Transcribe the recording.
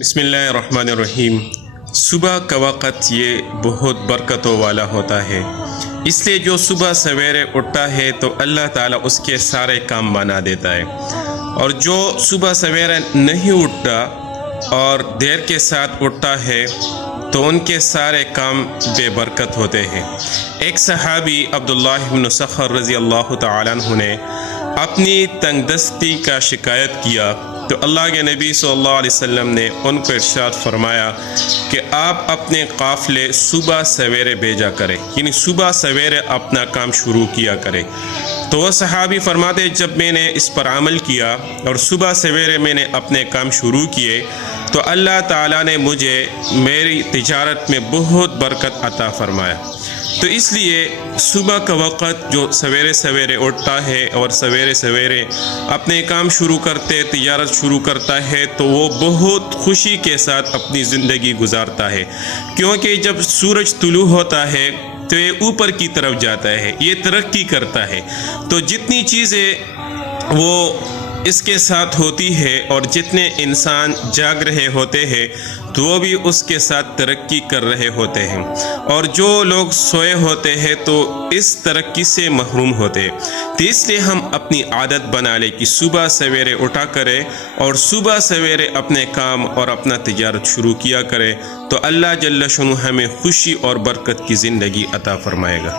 بسم اللہ الرحمن الرحیم۔ صبح کا وقت یہ بہت برکتوں والا ہوتا ہے، اس لیے جو صبح سویرے اٹھتا ہے تو اللہ تعالیٰ اس کے سارے کام بنا دیتا ہے، اور جو صبح سویرے نہیں اٹھتا اور دیر کے ساتھ اٹھتا ہے تو ان کے سارے کام بے برکت ہوتے ہیں۔ ایک صحابی عبداللہ بن سخر رضی اللہ تعالیٰ عنہ نے اپنی تنگ دستی کا شکایت کیا تو اللہ کے نبی صلی اللہ علیہ وسلم نے ان کو ارشاد فرمایا کہ آپ اپنے قافلے صبح سویرے بھیجا کریں، یعنی صبح سویرے اپنا کام شروع کیا کریں۔ تو وہ صحابی فرماتے جب میں نے اس پر عمل کیا اور صبح سویرے میں نے اپنے کام شروع کیے تو اللہ تعالیٰ نے مجھے میری تجارت میں بہت برکت عطا فرمایا۔ تو اس لیے صبح کا وقت جو سویرے سویرے اٹھتا ہے اور سویرے سویرے اپنے کام شروع کرتے تجارت شروع کرتا ہے تو وہ بہت خوشی کے ساتھ اپنی زندگی گزارتا ہے، کیونکہ جب سورج طلوع ہوتا ہے تو یہ اوپر کی طرف جاتا ہے، یہ ترقی کرتا ہے، تو جتنی چیزیں وہ اس کے ساتھ ہوتی ہے اور جتنے انسان جاگ رہے ہوتے ہیں تو وہ بھی اس کے ساتھ ترقی کر رہے ہوتے ہیں، اور جو لوگ سوئے ہوتے ہیں تو اس ترقی سے محروم ہوتے ہیں۔ تو اس لیے ہم اپنی عادت بنا لیں کہ صبح سویرے اٹھا کریں اور صبح سویرے اپنے کام اور اپنا تجارت شروع کیا کریں، تو اللہ جل شانہ ہمیں خوشی اور برکت کی زندگی عطا فرمائے گا۔